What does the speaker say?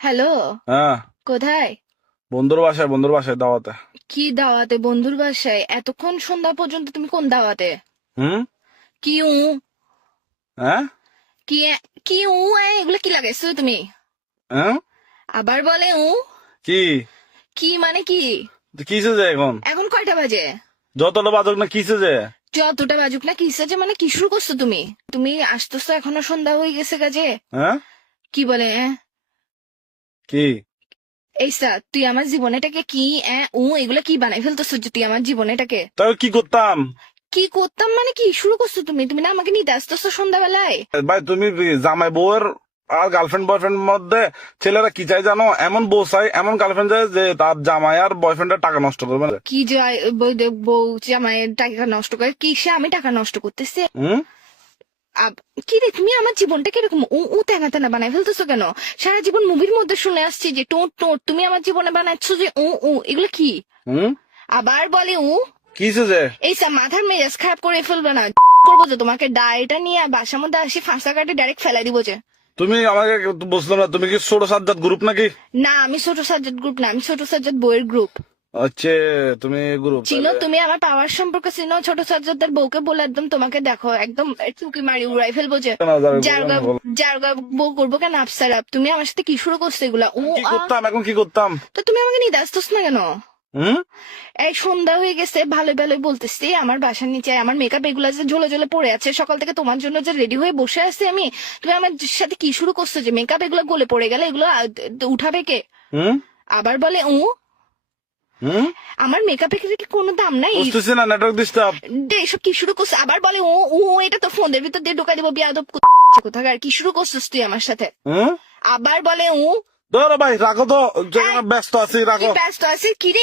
Hello, হ্যাঁ, কোথায়? বন্ধুর বাসায় দাওয়াতে। কি দাওয়াতে? বন্ধুর বাসায়? এতক্ষণ সন্ধ্যা পর্যন্ত তুমি কোন দাওয়াতে? হুম। কি উ হ্যাঁ। কি কি এগুলো কি লাগাইছো তুমি? হ্যাঁ। আবার বলে কি কি মানে কি? কিসে যে এখন এখন কয়টা বাজে? যতটা বাজক না কিসে যে। যতটা বাজুক না কিসে যে মানে কি শুরু করছো তুমি? তুমি আসতেছো এখনো সন্ধ্যা হয়ে গেছে কাজে। হ্যাঁ। কি বলে কি এইসা তুই আমার জীবনেটাকে কি এগুলো কি বানাই ফেলতেছো যে তুই আমার জীবনেটাকে? তাই কি করতাম? কি করতাম মানে কি শুরু করছো তুমি? তুমি না আমাকে নিতে আসতেছো সন্ধ্যাবেলায়? ভাই তুমি জামাই বউয়ের আর গার্লফ্রেন্ড বয়ফ্রেন্ড মধ্যে ছেলেরা কি চাই জানো? এমন বউ চাই, এমন গার্লফ্রেন্ড চাই যে তার জামাই আর বয়ফ্রেন্ডের টাকা নষ্ট করবে না। কি যায় বউ যে আমার টাকা নষ্ট করে? কিসে আমি টাকা নষ্ট করতেছি? হুম। কি রে তুমি আমার জীবনটা কিরকম তেনা তেনা বানাই ফেলতেছো কেন? সারা জীবন মুভির মধ্যে শুনে আসছি যে টোট টোট, তুমি আমার জীবনে বানাচ্ছ যে এগুলো কি? হুম। আবার বলে কিসে যে। এইসব মাথার মেজাজ খারাপ করে ফেলবে না? করবো যে তোমাকে ডায়েটা নিয়ে বাসার মধ্যে আসি ফাঁসা কাটে ডাইরেক্ট ফেলাই দিব যে। তুমি আমাকে বুঝলাম না, তুমি কি ছোট সাজ্জাদ গ্রুপ নাকি? না, আমি ছোট সাজ্জাদ গ্রুপ না, আমি ছোট সাজ্জাদ বইয়ের গ্রুপ। আচ্ছা, তুমি গ্রুপ চিনো? তুমি আমার পাওয়ার সম্পর্কে চিনো? ছোট সাজ্জাদের বউকে বলে একদম তোমাকে দেখো একদম চুকি মারি উড়াই ফেলবো যে। যার বউ করবো কেন আফসার আপ? তুমি আমার সাথে কি শুরু করছো এগুলা? কি করতাম এখন, কি করতাম? তো তুমি আমাকে নিতে আসতেছ না কেন? হুম। এই সন্ধ্যা হয়ে গেছে, ভালো ভালোই বলতেছি আমার বাসার নিচে আমার মেকআপ এগুলা যে ঝোলে ঝোলে পড়ে আছে, সকাল থেকে তোমার জন্য যে রেডি হয়ে বসে আছি আমি, তুমি আমার সাথে কি শুরু করছো যে মেকআপ এগুলো গলে পড়ে গেলে এগুলো উঠাবে কে? হুম। আবার বলে হুম। আমার মেকআপের কি কোনো দাম নাই? বুঝতেছি না, নেটওয়ার্ক ডিস্টার্ব। এসব কি শুরু করছো? আবার বলে এটা তো ফোনের ভিতর দিয়ে ঢোকা দিব বিয়াদব কোথাকার। কি শুরু করছিস তুই আমার সাথে? হুম। আবার বলে ধরো ভাই, রাখো তো, এই, ব্যস্ত আছি, কি রাখো। ব্যস্ত আছে কি রে?